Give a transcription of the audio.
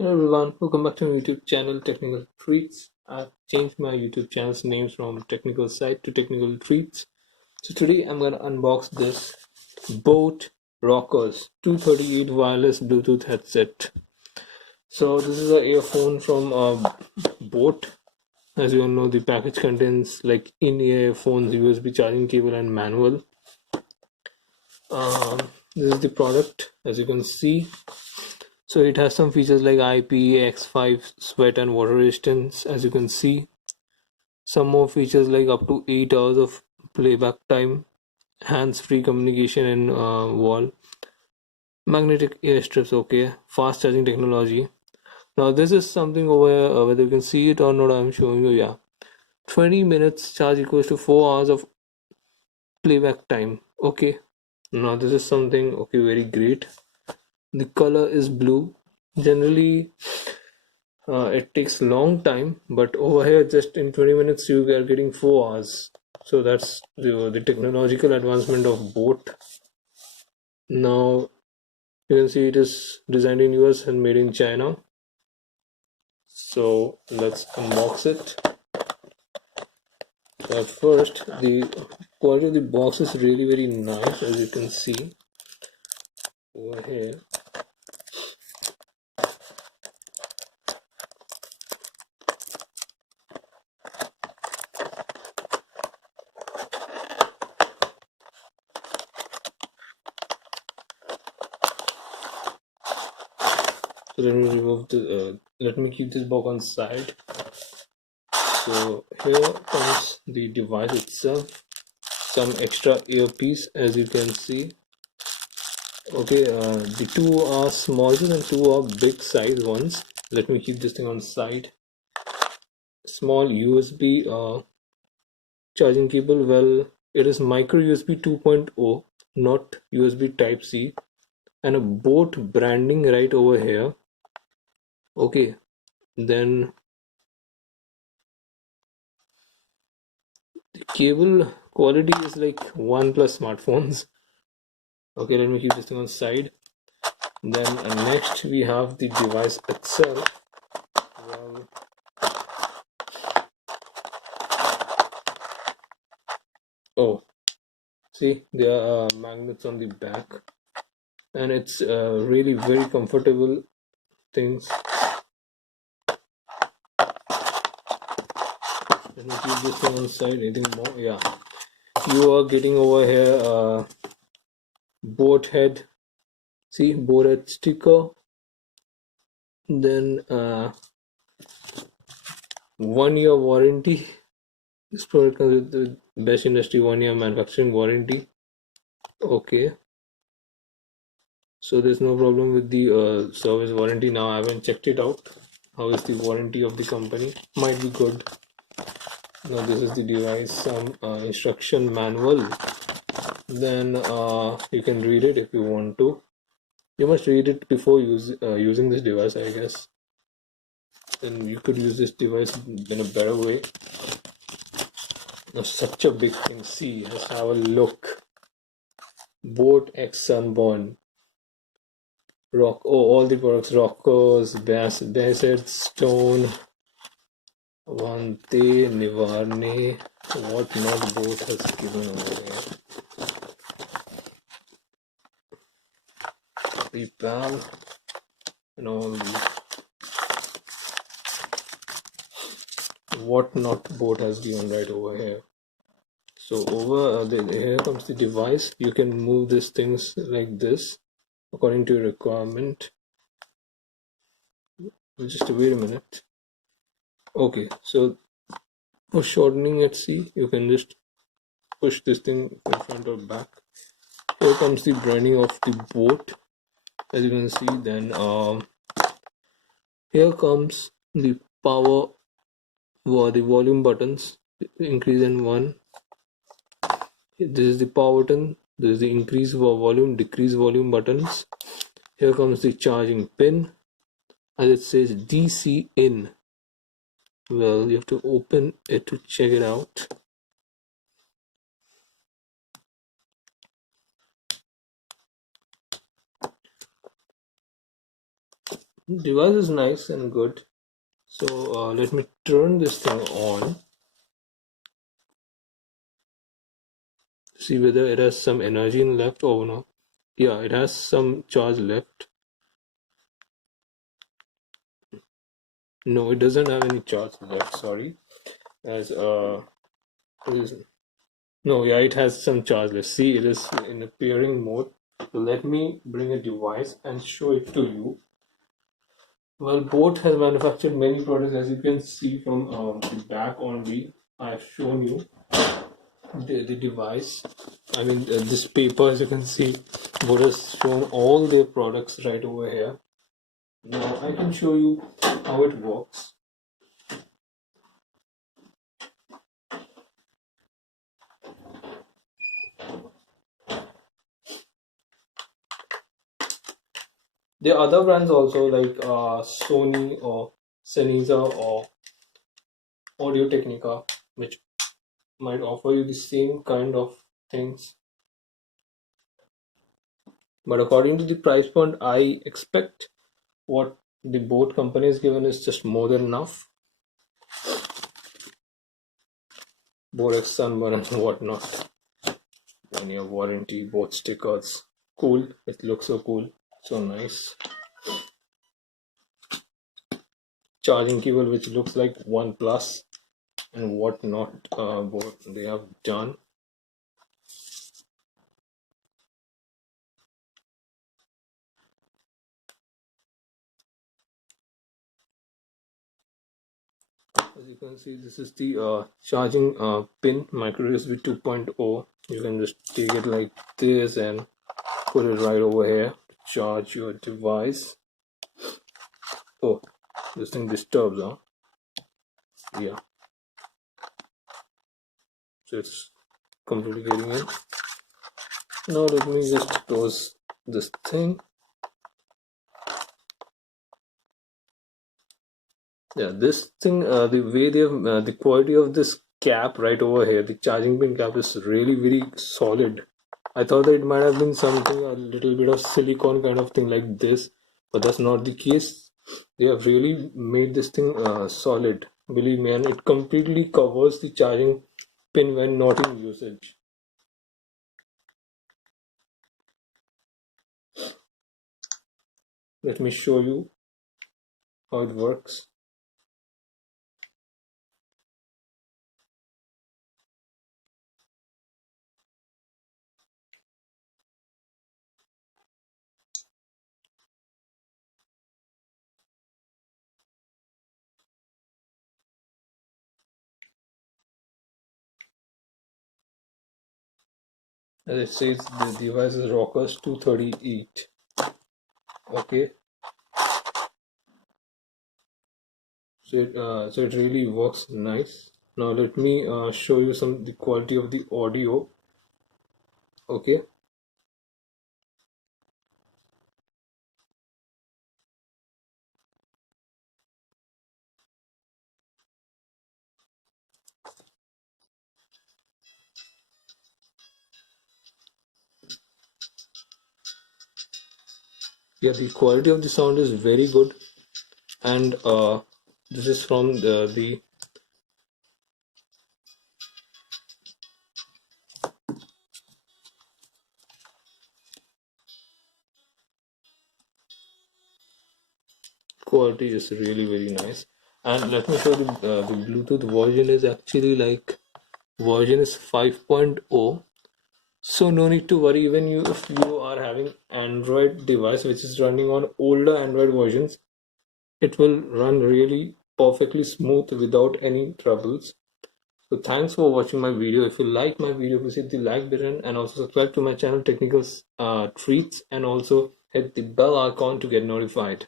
Hello everyone, welcome back to my YouTube channel Technical Treats. I've changed my YouTube channel's names from Technical Site to Technical Treats. So today I'm gonna unbox this boAt ROCKERZ238 wireless Bluetooth headset. So this is an earphone from boAt. As you all know, the package contains like in-ear phones, USB charging cable, and manual. This is the product, as you can see. So it has some features like IPX5 sweat and water resistance, as you can see. Some more features like up to 8 hours of playback time, hands-free communication and wall, magnetic ear strips, okay, fast charging technology. Now this is something over here, whether you can see it or not, I'm showing you, yeah. 20 minutes charge equals to 4 hours of playback time, okay. Now this is something, okay, very great. The color is blue. Generally, it takes long time, but over here just in 20 minutes you are getting 4 hours. So that's the technological advancement of boAt. Now you can see it is designed in US and made in China. So let's unbox it. So at first, the quality of the box is really very nice, as you can see over here. So let me remove the let me keep this box on side. So here comes the device itself, some extra earpiece, as you can see. Okay, the two are smaller and two are big size ones. Let me keep this thing on side. Small USB charging cable. Well, it is micro USB 2.0, not USB Type C, and a boAt branding right over here. Okay, then the cable quality is like OnePlus smartphones. Okay, let me keep this thing on side. Then next we have the device itself. Well, oh, see, there are magnets on the back, and it's really very comfortable things. Let me keep this thing on side. Anything more? Yeah, you are getting over here boAt head. See, boAt sticker. Then 1 year warranty. This product comes with the best industry 1 year manufacturing warranty. Okay, so there's no problem with the service warranty. Now I haven't checked it out. How is the warranty of the company? Might be good. Now this is the device, some instruction manual. Then you can read it if you want to. You must read it before using this device, I guess. Then you could use this device in a better way. Now such a big thing. See, let's have a look. boAt X Sunburn. Rock. Oh, all the products: Rockers, boAt, Stone, Vante, Nivarne. What not boAt has given away. Repal and all what not boAt has given right over here. So over here comes the device. You can move these things like this according to your requirement. Just wait a minute. Okay, so for shortening it, see, you can just push this thing in front or back. Here comes the branding of the boAt, as you can see. Then here comes the power or the volume buttons, increase and one. This is the power button. This is the increase volume, decrease volume buttons. Here comes the charging pin, as it says DC in. Well, you have to open it to check it out. Device is nice and good. So let me turn this thing on, see whether it has some energy left or not. Yeah, it has some charge left. No, it doesn't have any charge left, sorry. As it is, no, yeah, it has some charge left. See, it is in a pairing mode. So let me bring a device and show it to you. Well, boAt has manufactured many products, as you can see from the back only. I have shown you the device. I mean, this paper, as you can see, boAt has shown all their products right over here. Now I can show you how it works. There are other brands also like Sony or Sennheiser or Audio Technica, which might offer you the same kind of things. But according to the price point, I expect what the boAt company is given is just more than enough. boAt sunburn and whatnot. And your warranty, both stickers. Cool. It looks so cool. So nice. Charging cable which looks like OnePlus and whatnot. Both they have done. As you can see, this is the charging pin, micro USB 2.0. You can just take it like this and put it right over here to charge your device. Oh, this thing disturbs, huh? Yeah. So it's completely getting in. Now let me just close this thing. Yeah, this thing, the way they have, the quality of this cap right over here, the charging pin cap is really very solid. I thought that it might have been something, a little bit of silicone kind of thing like this, but that's not the case. They have really made this thing solid. Believe me, and it completely covers the charging pin when not in usage. Let me show you how it works. As it says, the device is ROCKERZ238. Okay, so it really works nice. Now let me show you the quality of the audio. Okay, yeah, the quality of the sound is very good, and this is from the quality is really very nice. And let me show the Bluetooth version is actually like version is 5.0. So no need to worry, even you if you are having Android device which is running on older Android versions, it will run really perfectly smooth without any troubles. So thanks for watching my video. If you like my video, please hit the like button and also subscribe to my channel Technical Treats, and also hit the bell icon to get notified.